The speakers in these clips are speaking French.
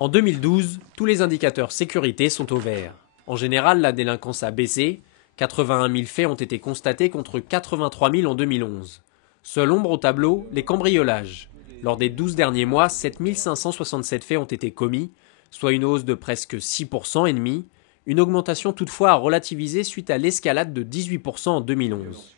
En 2012, tous les indicateurs sécurité sont au vert. En général, la délinquance a baissé. 81 000 faits ont été constatés contre 83 000 en 2011. Seule ombre au tableau, les cambriolages. Lors des 12 derniers mois, 7 567 faits ont été commis, soit une hausse de presque 6% et demi, une augmentation toutefois à relativiser suite à l'escalade de 18% en 2011.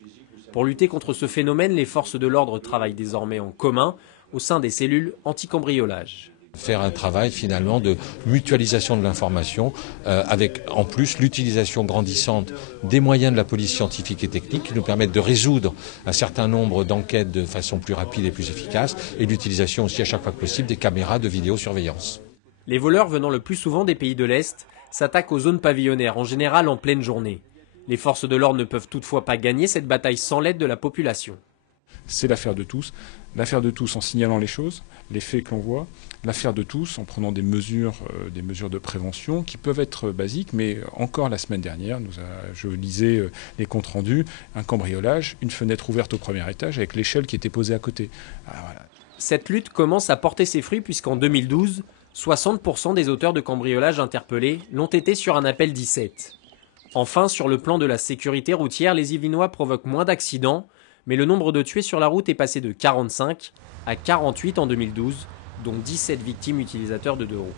Pour lutter contre ce phénomène, les forces de l'ordre travaillent désormais en commun au sein des cellules anti-cambriolage. Faire un travail finalement de mutualisation de l'information avec en plus l'utilisation grandissante des moyens de la police scientifique et technique qui nous permettent de résoudre un certain nombre d'enquêtes de façon plus rapide et plus efficace et l'utilisation aussi à chaque fois que possible des caméras de vidéosurveillance. Les voleurs venant le plus souvent des pays de l'Est s'attaquent aux zones pavillonnaires en général en pleine journée. Les forces de l'ordre ne peuvent toutefois pas gagner cette bataille sans l'aide de la population. C'est l'affaire de tous en signalant les choses, les faits que l'on voit, l'affaire de tous en prenant des mesures de prévention qui peuvent être basiques, mais encore la semaine dernière, je lisais les comptes rendus, un cambriolage, une fenêtre ouverte au premier étage avec l'échelle qui était posée à côté. Alors, voilà. Cette lutte commence à porter ses fruits puisqu'en 2012, 60% des auteurs de cambriolage interpellés l'ont été sur un appel 17. Enfin, sur le plan de la sécurité routière, les Yvelinois provoquent moins d'accidents, mais le nombre de tués sur la route est passé de 45 à 48 en 2012, dont 17 victimes utilisateurs de deux roues.